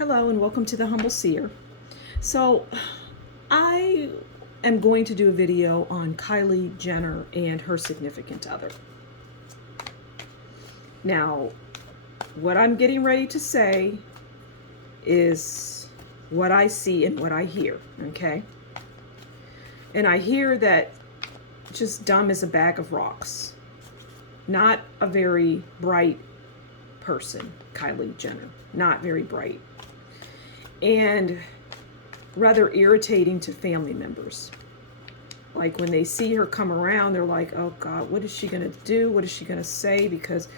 Hello and welcome to the Humble Seer. So I am going to do a video on Kylie Jenner and her significant other. Now, what I'm getting ready to say is what I see and what I hear, okay? And I hear that just dumb as a bag of rocks. Not a very bright person, Kylie Jenner. Not very bright. And rather irritating to family members. Like when they see her come around, they're like, oh God, what is she going to do? What is she going to say? Because,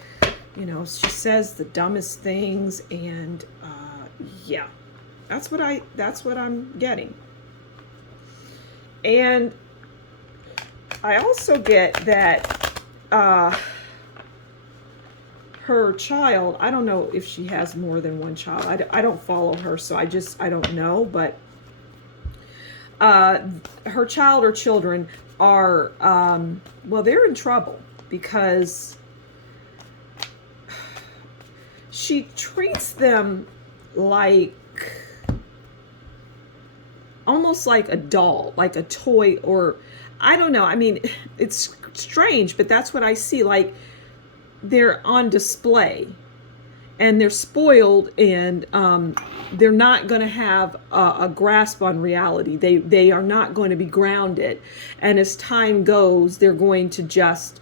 you know, she says the dumbest things. And yeah, that's what I'm getting. And I also get that her child, I don't know if she has more than one child. I don't follow her, so I don't know. But her child or children are, well, they're in trouble because she treats them like, almost like a doll, like a toy, or I don't know. I mean, it's strange, but that's what I see. Like, they're on display and they're spoiled, and they're not going to have a grasp on reality. They are not going to be grounded. And as time goes, they're going to just,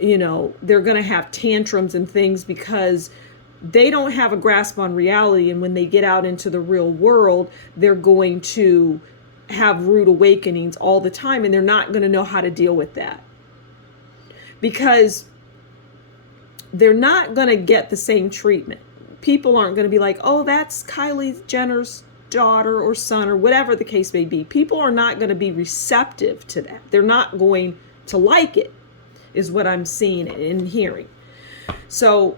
you know, they're going to have tantrums and things because they don't have a grasp on reality. And when they get out into the real world, they're going to have rude awakenings all the time, and they're not going to know how to deal with that because they're not going to get the same treatment. People aren't going to be like, oh, that's Kylie Jenner's daughter or son or whatever the case may be. People are not going to be receptive to that. They're not going to like it, is what I'm seeing and hearing. So,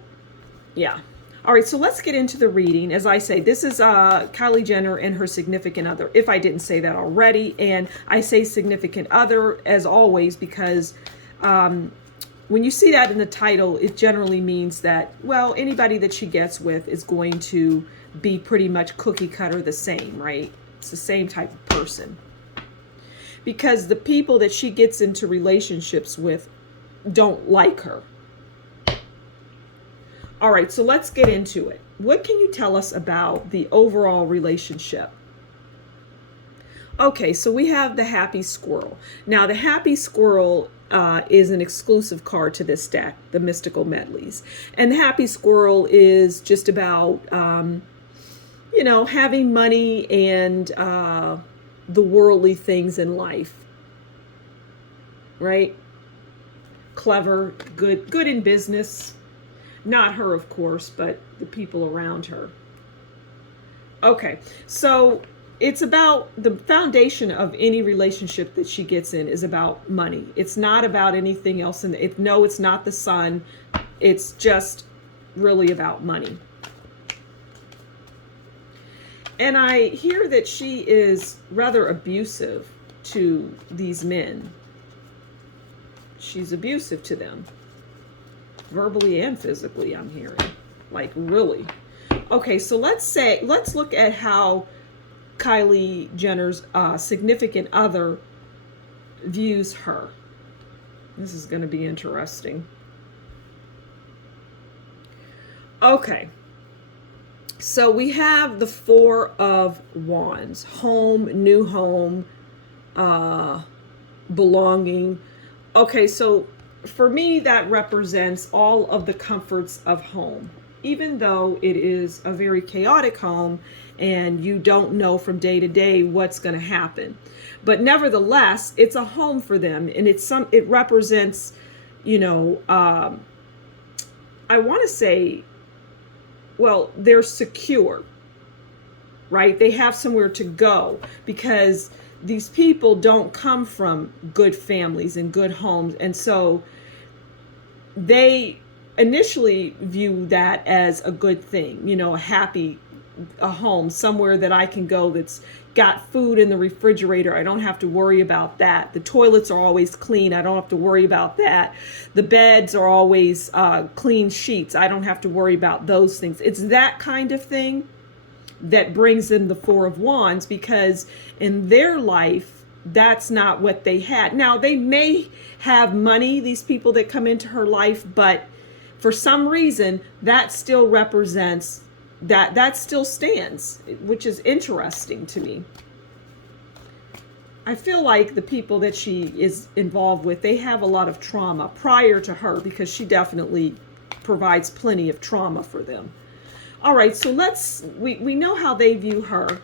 yeah. All right, so let's get into the reading. As I say, this is Kylie Jenner and her significant other, if I didn't say that already. And I say significant other, as always, because when you see that in the title, it generally means that, well, anybody that she gets with is going to be pretty much cookie cutter the same, right? It's the same type of person. Because the people that she gets into relationships with don't like her. All right, so let's get into it. What can you tell us about the overall relationship? Okay, so we have the Happy Squirrel. Now, the Happy Squirrel is an exclusive card to this deck, the Mystical Medleys. And the Happy Squirrel is just about, you know, having money and the worldly things in life, right? Clever, good in business. Not her, of course, but the people around her. Okay, so it's about the foundation of any relationship that she gets in is about money. It's not about anything else. And no, it's not the sun. It's just really about money. And I hear that she is rather abusive to these men. She's abusive to them. Verbally and physically, I'm hearing. Like, really. Okay, so let's look at how Kylie Jenner's significant other views her. This is going to be interesting. Okay. So we have the Four of Wands. Home, new home, belonging. Okay, so for me, that represents all of the comforts of home, even though it is a very chaotic home and you don't know from day to day what's going to happen. But nevertheless, it's a home for them, and it represents, you know, I want to say, well, they're secure, right? They have somewhere to go because these people don't come from good families and good homes. And so they initially view that as a good thing, you know, a home, somewhere that I can go that's got food in the refrigerator. I don't have to worry about that. The toilets are always clean. I don't have to worry about that. The beds are always clean sheets. I don't have to worry about those things. It's that kind of thing. that brings them the Four of Wands, because in their life, that's not what they had. Now, they may have money, these people that come into her life, but for some reason, that still represents, that still stands, which is interesting to me. I feel like the people that she is involved with, they have a lot of trauma prior to her, because she definitely provides plenty of trauma for them. All right, so we know how they view her.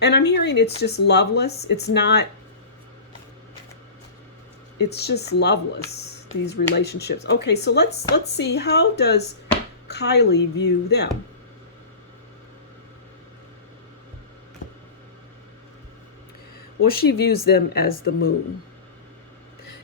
And I'm hearing it's just loveless. It's just loveless, these relationships. Okay, so let's see, how does Kylie view them? Well, she views them as the moon.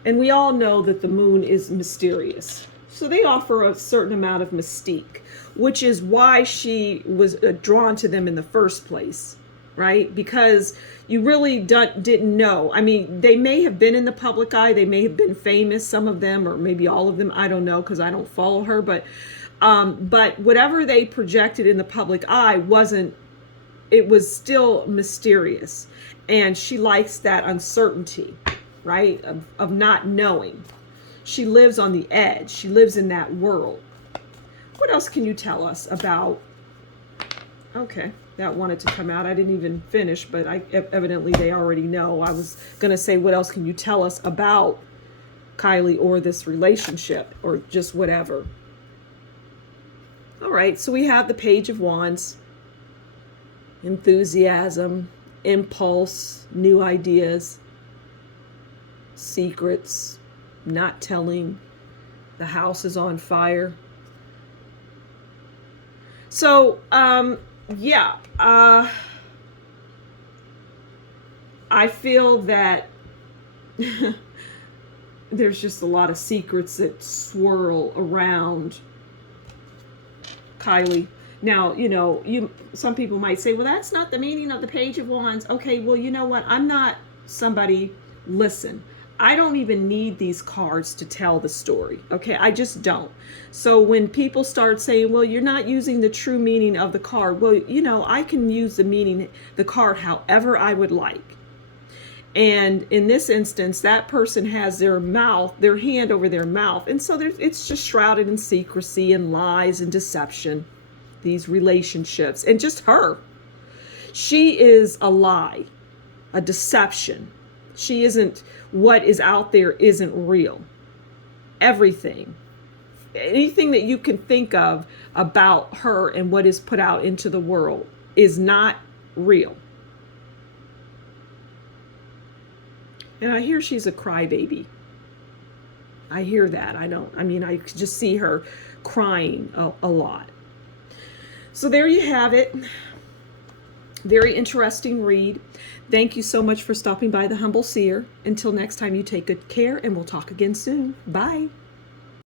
And we all know that the moon is mysterious. So they offer a certain amount of mystique, which is why she was drawn to them in the first place, right? Because you really didn't know. I mean, they may have been in the public eye. They may have been famous, some of them, or maybe all of them. I don't know, because I don't follow her. But whatever they projected in the public eye it was still mysterious. And she likes that uncertainty, right? Of not knowing. She lives on the edge. She lives in that world. What else can you tell us about? Okay, that wanted to come out. I didn't even finish, but evidently they already know. I was going to say, what else can you tell us about Kylie or this relationship, or just whatever? All right, so we have the Page of Wands. Enthusiasm, impulse, new ideas, secrets, not telling, the house is on fire. So, yeah, I feel that there's just a lot of secrets that swirl around Kylie. Now, some people might say, well, that's not the meaning of the Page of Wands. Okay, well, you know what? I'm not somebody, listen, I don't even need these cards to tell the story. Okay, I just don't. So when people start saying, well, you're not using the true meaning of the card. Well, I can use the card however I would like. And in this instance, that person has their hand over their mouth. And so it's just shrouded in secrecy and lies and deception. These relationships, and just her. She is a lie, a deception. She isn't, what is out there isn't real. Everything, anything that you can think of about her and what is put out into the world is not real. And I hear she's a crybaby. I hear that. I just see her crying a lot. So there you have it. Very interesting read. Thank you so much for stopping by the Humble Seer. Until next time, you take good care, and we'll talk again soon. Bye.